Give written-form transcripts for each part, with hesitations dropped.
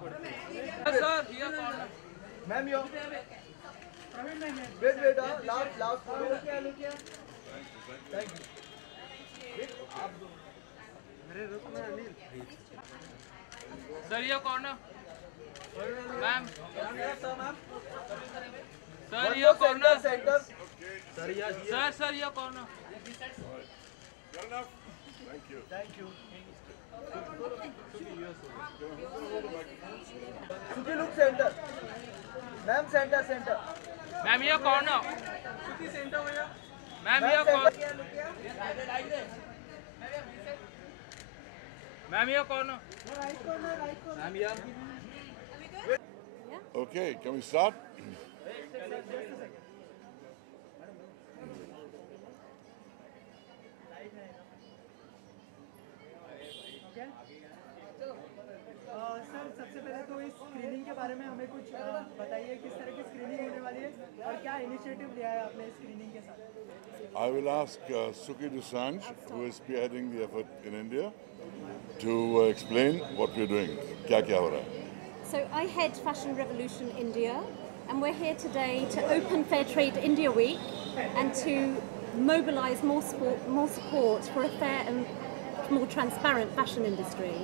Sir, here corner. Ma'am, yo. Wait, last. Look here. Thank you. Sir, here corner. Ma'am. Sir, here corner. Center. Sir, here corner. Good enough. Thank you. Suki, look center. Ma'am, center. Ma'am, here corner. Ma'am, here corner. Ma'am, here corner. Ma'am, here. Okay, can we start? Sir सबसे पहले तो इस screening के बारे में हमें कुछ बताइए किस तरह की स्क्रीनिंग होने वाली है और क्या इनिशिएटिव लिया है आपने स्क्रीनिंग के साथ. I will ask Nin Dusanj, who is spearheading the effort in India, to explain what we're doing. Kya ho raha hai? So I head Fashion Revolution India, and we're here today to open Fair Trade India Week and to mobilise more support for a fair and more transparent fashion industry.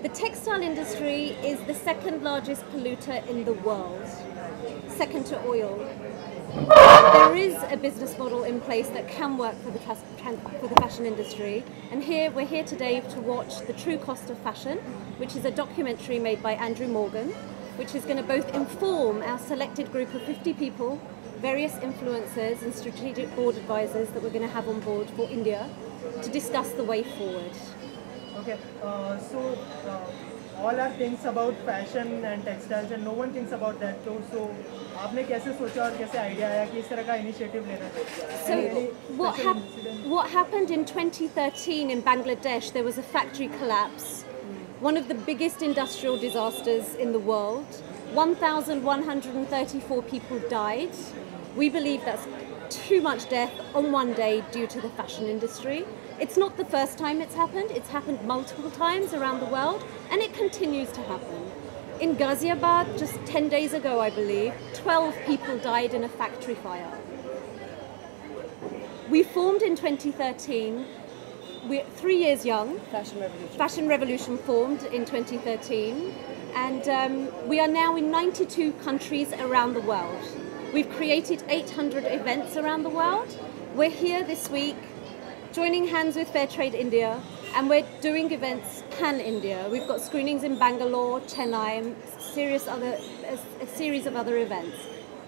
The textile industry is the second largest polluter in the world, second to oil. There is a business model in place that can work for the fashion industry, and we're here today to watch The True Cost of Fashion, which is a documentary made by Andrew Morgan, which is going to both inform our selected group of 50 people, various influencers and strategic board advisors that we're going to have on board for India to discuss the way forward. Okay, so all are things about fashion and textiles and no one thinks about that too. So आपने कैसे सोचा और कैसे idea आया कि इस तरह का इनिशिएटिव लेना चाहिए? So what happened in 2013 in Bangladesh, there was a factory collapse, one of the biggest industrial disasters in the world. 1,134 people died. We believe that's too much death on one day due to the fashion industry. It's not the first time it's happened multiple times around the world, and it continues to happen. In Ghaziabad, just 10 days ago, I believe, 12 people died in a factory fire. We formed in 2013, we're 3 years young. Fashion Revolution formed in 2013, and we are now in 92 countries around the world. We've created 800 events around the world. We're here this week joining hands with Fair Trade India, and we're doing events pan-India. We've got screenings in Bangalore, Chennai, and a series of other events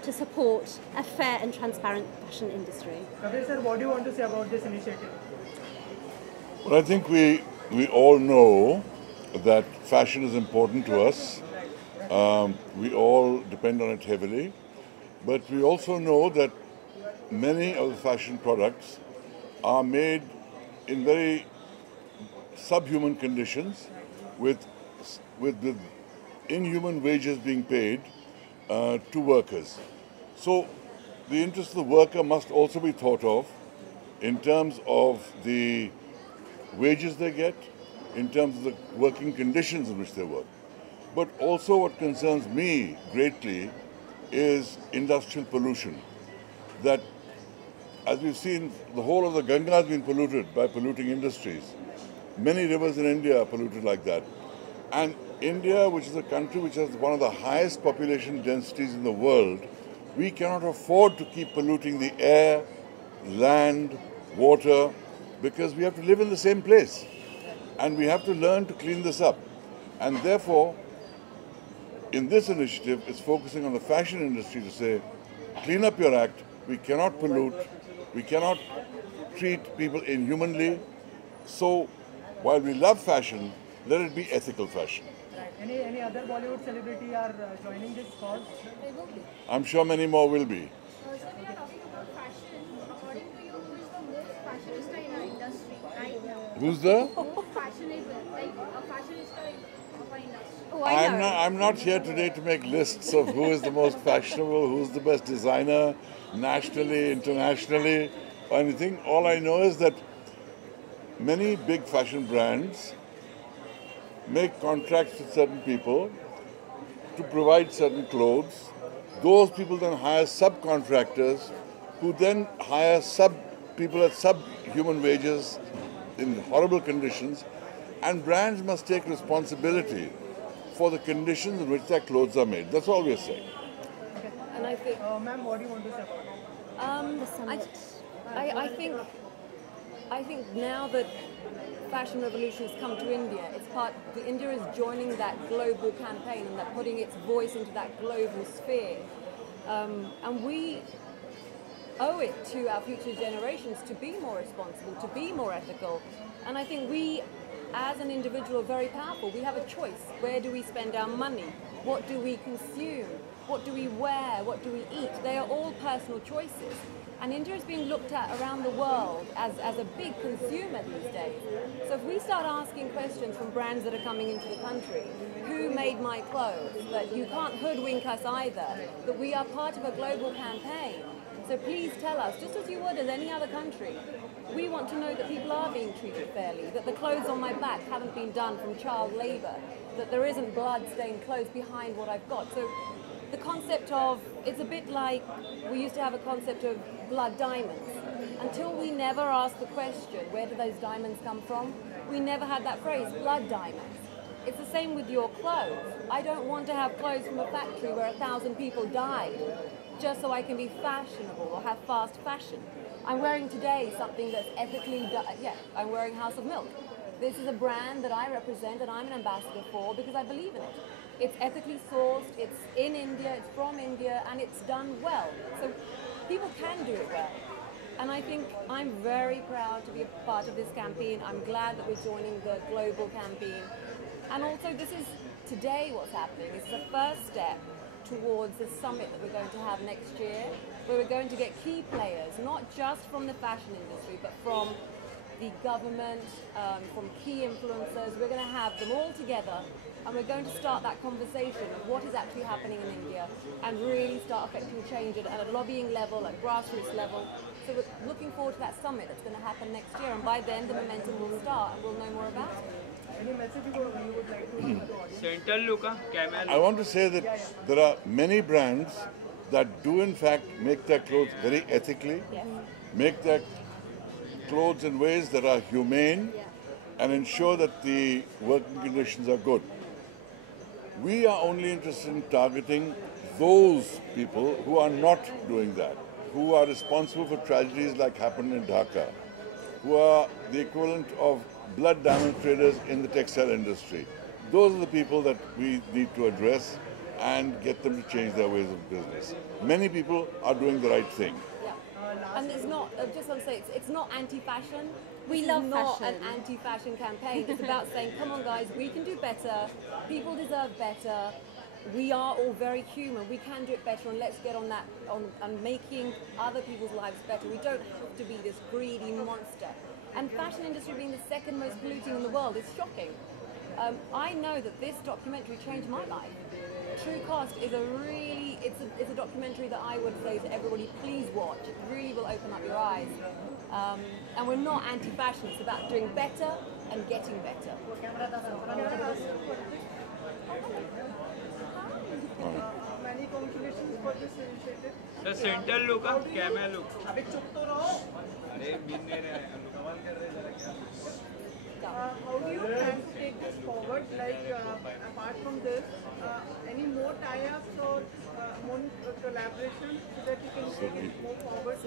to support a fair and transparent fashion industry. Kabir sir, what do you want to say about this initiative? Well, I think we all know that fashion is important to us. We all depend on it heavily. But we also know that many of the fashion products are made in very subhuman conditions with inhuman wages being paid to workers. So the interest of the worker must also be thought of in terms of the wages they get, in terms of the working conditions in which they work. But also what concerns me greatly is industrial pollution. That, as we've seen, the whole of the Ganga has been polluted by polluting industries. Many rivers in India are polluted like that. And India, which is a country which has one of the highest population densities in the world, we cannot afford to keep polluting the air, land, water, because we have to live in the same place. And we have to learn to clean this up. And therefore, in this initiative, it's focusing on the fashion industry to say, clean up your act, we cannot pollute, we cannot treat people inhumanly. So, while we love fashion, let it be ethical fashion. Right. Any other Bollywood celebrity are joining this cause? I'm sure many more will be. So we are talking about fashion. According to you, who is the most fashionista in our industry right now? Who's the? Most fashionable, like a fashionista of our industry. Oh, I'm not here today to make lists of who is the most fashionable, who's the best designer, nationally, internationally, or anything. All I know is that many big fashion brands make contracts with certain people to provide certain clothes. Those people then hire subcontractors who then hire people at subhuman wages in horrible conditions, and brands must take responsibility for the conditions in which their clothes are made. That's all we're saying. And I think, Ma'am, what do you want to say about it? I think now that fashion revolution has come to India, India is joining that global campaign and that putting its voice into that global sphere. And we owe it to our future generations to be more responsible, to be more ethical. And I think we, as an individual, are very powerful. We have a choice. Where do we spend our money? What do we consume? What do we wear? What do we eat? They are all personal choices. And India is being looked at around the world as a big consumer these days. So if we start asking questions from brands that are coming into the country, who made my clothes, that you can't hoodwink us either, that we are part of a global campaign. So please tell us, just as you would as any other country, we want to know that people are being treated fairly, that the clothes on my back haven't been done from child labour, that there isn't blood-stained clothes behind what I've got. So the concept of, it's a bit like we used to have a concept of blood diamonds. Until we never asked the question, where do those diamonds come from? We never had that phrase, blood diamonds. It's the same with your clothes. I don't want to have clothes from a factory where 1,000 people died just so I can be fashionable or have fast fashion. I'm wearing today something that's ethically done. Yeah, I'm wearing House of Milk. This is a brand that I represent and I'm an ambassador for because I believe in it. It's ethically sourced, it's in India, it's from India, and it's done well. So people can do it well. And I think I'm very proud to be a part of this campaign. I'm glad that we're joining the global campaign. And also this is today what's happening. This is the first step towards the summit that we're going to have next year, where we're going to get key players, not just from the fashion industry, but from the government, from key influencers. We're going to have them all together, and we're going to start that conversation of what is actually happening in India and really start affecting change at a lobbying level, at grassroots level. So we're looking forward to that summit that's going to happen next year, and by then the momentum will start and we'll know more about it. Any message you would like to give to the audience? Center look, camel. I want to say that there are many brands that do in fact make their clothes very ethically, Yes. make their clothes in ways that are humane, and ensure that the working conditions are good. We are only interested in targeting those people who are not doing that, who are responsible for tragedies like happened in Dhaka, who are the equivalent of blood diamond traders in the textile industry. Those are the people that we need to address and get them to change their ways of business. Many people are doing the right thing. Yeah. And it's not, I just want to say, it's not anti-fashion. We This love is not fashion. an anti-fashion campaign. It's about saying, come on guys, we can do better. People deserve better. We are all very human. We can do it better, and let's get on that, on making other people's lives better. We don't have to be this greedy monster. And fashion industry being the second most polluting in the world is shocking. I know that this documentary changed my life. True Cost is it's a documentary that I would say to everybody, please watch. It really will open up your eyes. And we're not anti-fashion. It's about doing better and getting better. Many congratulations for this initiative. The center look, camel look. अबे चुप तो रहो. अरे मिल नहीं रहा है. How do you plan to take this forward? Like, apart from this, any more tie-ups or more collaborations so that you can take it more forward?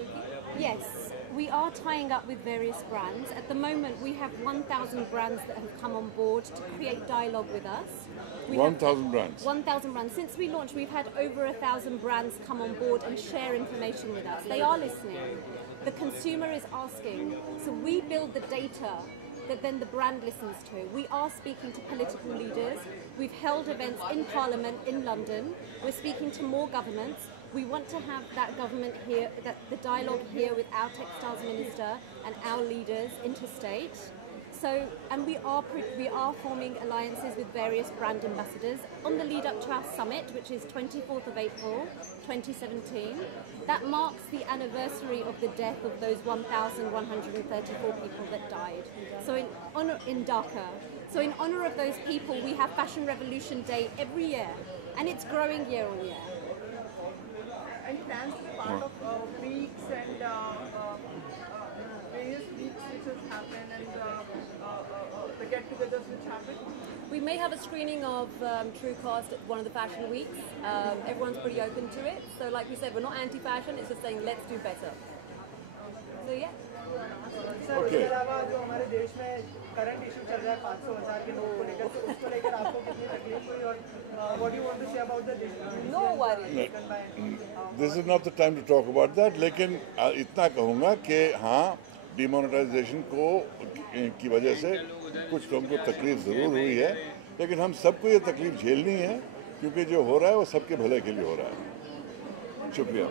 Yes, we are tying up with various brands. At the moment, we have 1,000 brands that have come on board to create dialogue with us. 1,000 brands. 1,000 brands. Since we launched, we've had over 1,000 brands come on board and share information with us. They are listening. The consumer is asking. So we build the data that then the brand listens to. We are speaking to political leaders. We've held events in Parliament in London. We're speaking to more governments. We want to have that government here, the dialogue here with our textiles minister and our leaders interstate. So, and we are forming alliances with various brand ambassadors on the lead up to our summit, which is 24th of April 2017. That marks the anniversary of the death of those 1,134 people that died. So in Dhaka. So in honor of those people, we have Fashion Revolution Day every year, and it's growing year on year. And plans to be part of weeks and various weeks which has happened and the get-togethers which happen. We may have a screening of True Cost at one of the fashion weeks. Everyone's pretty open to it. So like we said, we're not anti-fashion, it's just saying let's do better. So yeah. Sir उसके अलावा जो हमारे देश में current issue चल रहा है 500,000 के लोगों को लेकर, तो उसको लेकर आपको कितनी तकलीफ हुई और what do you want to say about the No worries. This is not the time to talk about that, लेकिन इतना कहूँगा कि हाँ, डिमोनेटाइजेशन की वजह से कुछ लोगों को तकलीफ ज़रूर हुई है, लेकिन हम सबको ये तकलीफ झेलनी है क्योंकि जो हो रहा है वो सबके भले के लिए हो रहा है। शुक्रिया।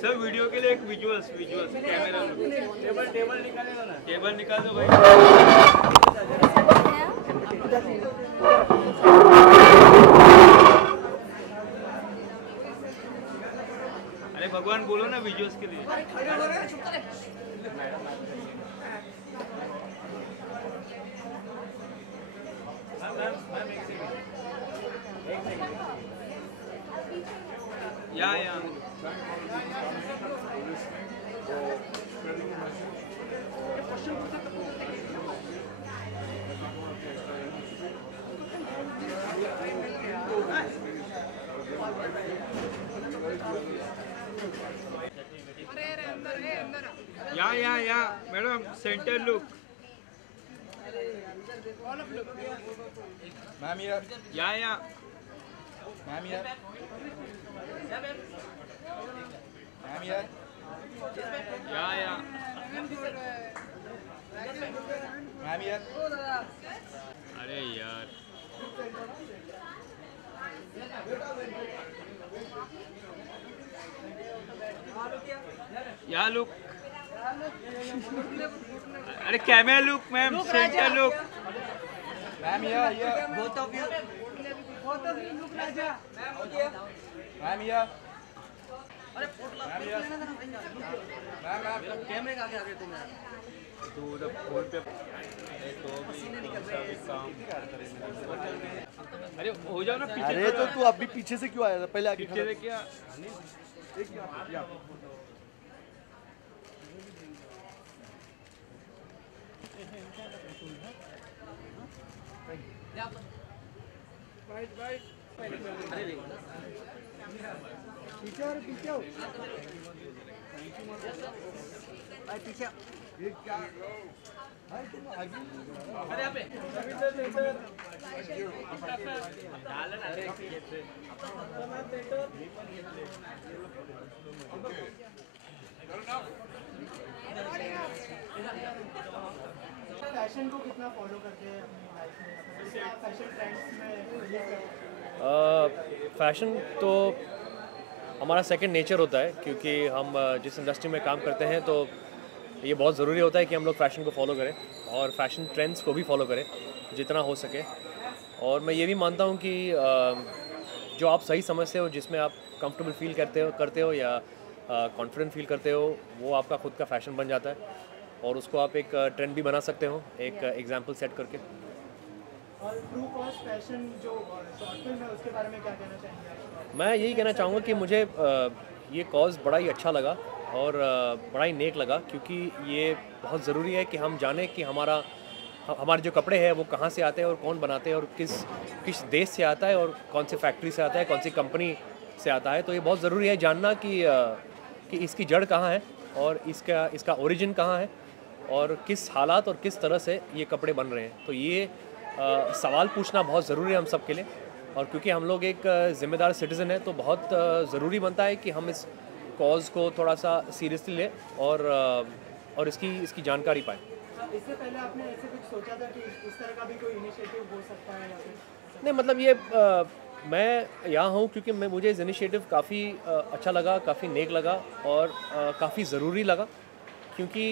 सर वीडियो के लिए एक विजुअल्स कैमरा टेबल निकाल दो भाई। अरे भगवान बोलो ना विजुअल्स के लिए। या या मैडम सेंटर लुक मैम या मैम यार मैम यार अरे यार या लुक अरे camera look ma'am centre look ma'am या both of you look Raja ma'am या अरे मैम कैमरे के आगे तुम तो उधर फोन पे तो पसीने निकलते हैं काम अरे हो जाओ ना पीछे अरे तो तू अभी पीछे से क्यों आया था पहले आगे पीछे से क्या फैशन को कितना फॉलो करते हैं अपनी लाइफ में, फैशन ट्रेंड्स में फैशन तो हमारा सेकंड नेचर होता है क्योंकि हम जिस इंडस्ट्री में काम करते हैं तो ये बहुत ज़रूरी होता है कि हम लोग फ़ैशन को फॉलो करें और फैशन ट्रेंड्स को भी फॉलो करें जितना हो सके। और मैं ये भी मानता हूँ कि जो आप सही समझते हो, जिसमें आप कंफर्टेबल फील करते हो या कॉन्फिडेंट फील करते हो, वो आपका खुद का फ़ैशन बन जाता है और उसको आप एक ट्रेंड भी बना सकते हो एक एग्जाम्पल सेट करके। और ट्रू कॉस्ट फैशन जो शॉर्ट फिल्म है उसके बारे में क्या कहना चाहेंगे? मैं यही कहना चाहूँगा कि मुझे ये कॉज बड़ा ही अच्छा लगा और बड़ा ही नेक लगा क्योंकि ये बहुत ज़रूरी है कि हम जानें कि हमारे जो कपड़े हैं वो कहाँ से आते हैं और कौन बनाते हैं और किस देश से आता है और कौन सी फैक्ट्री से आता है, कौन सी कंपनी से आता है। तो ये बहुत ज़रूरी है जानना कि इसकी जड़ कहाँ है और इसका ओरिजिन कहाँ है और किस हालात और किस तरह से ये कपड़े बन रहे हैं। तो ये सवाल पूछना बहुत ज़रूरी है हम सब के लिए और क्योंकि हम लोग एक ज़िम्मेदार सिटीज़न है तो बहुत ज़रूरी बनता है कि हम इस कॉज को थोड़ा सा सीरियसली लें और इसकी जानकारी पाएँ। इससे पहले आपने ऐसे कुछ सोचा था कि इस तरह का भी कोई इनिशिएटिव हो सकता है या फिर? नहीं, मतलब ये मैं यहाँ हूँ क्योंकि मुझे इस इनिशिएटिव काफ़ी अच्छा लगा, काफ़ी नेक लगा और काफ़ी ज़रूरी लगा क्योंकि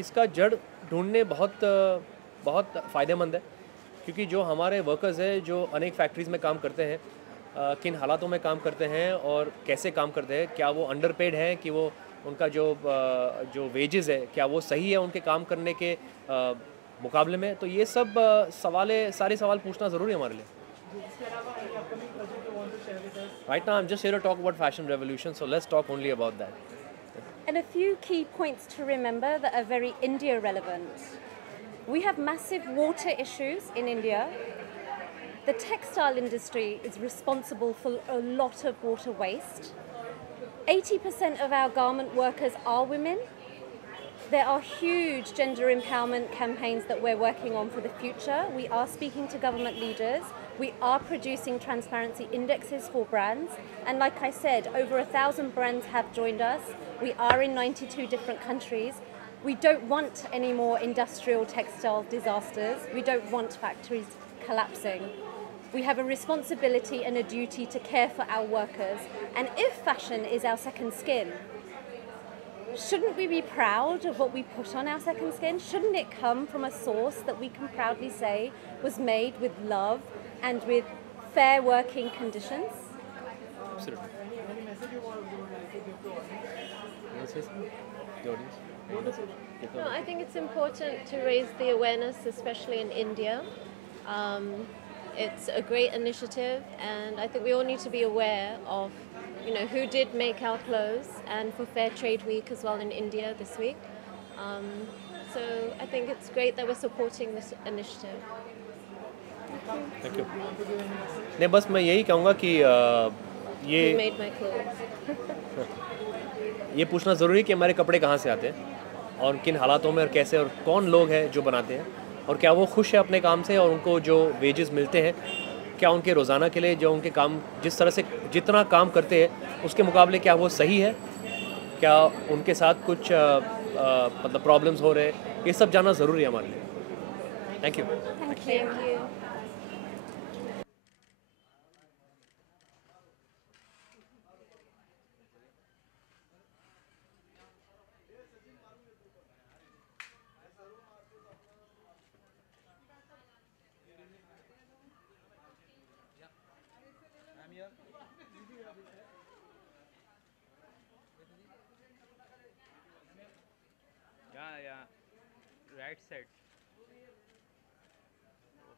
इसका जड़ ढूंढने बहुत फ़ायदेमंद है, क्योंकि जो हमारे वर्कर्स हैं जो अनेक फैक्ट्रीज़ में काम करते हैं, किन हालातों में काम करते हैं और कैसे काम करते हैं, क्या वो अंडरपेड है कि वो उनका जो वेजेस है क्या वो सही है उनके काम करने के मुकाबले में, तो ये सब सारे सवाल पूछना ज़रूरी है हमारे लिए. Right now I'm just here to talk about fashion revolution, so let's talk only about that. And a few key points to remember that are very India relevant. We have massive water issues in India. The textile industry is responsible for a lot of water waste. 80% of our garment workers are women. There are huge gender empowerment campaigns that we're working on for the future. We are speaking to government leaders. We are producing transparency indexes for brands. And like I said, over 1,000 brands have joined us. We are in 92 different countries. We don't want any more industrial textile disasters. We don't want factories collapsing. We have a responsibility and a duty to care for our workers. And if fashion is our second skin, shouldn't we be proud of what we put on our second skin? Shouldn't it come from a source that we can proudly say was made with love and with fair working conditions? Absolutely. No, I think it's important to raise the awareness, especially in India. It's a great initiative, and I think we all need to be aware of, who did make our clothes, and for Fair Trade Week as well in India this week. So I think it's great that we're supporting this initiative. Thank you. नहीं, बस मैं यही कहूँगा कि ये Who made my clothes? ये पूछना ज़रूरी है कि हमारे कपड़े कहाँ से आते हैं और किन हालातों में और कैसे और कौन लोग हैं जो बनाते हैं और क्या वो खुश है अपने काम से और उनको जो वेजेस मिलते हैं क्या उनके रोज़ाना के लिए जो उनके काम जिस तरह से जितना काम करते हैं उसके मुकाबले क्या वो सही है, क्या उनके साथ कुछ मतलब प्रॉब्लम्स हो रहे हैं, ये सब जानना ज़रूरी है हमारे लिए. Thank you. Thank you. Yeah. Right side.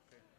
Okay.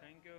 Thank you.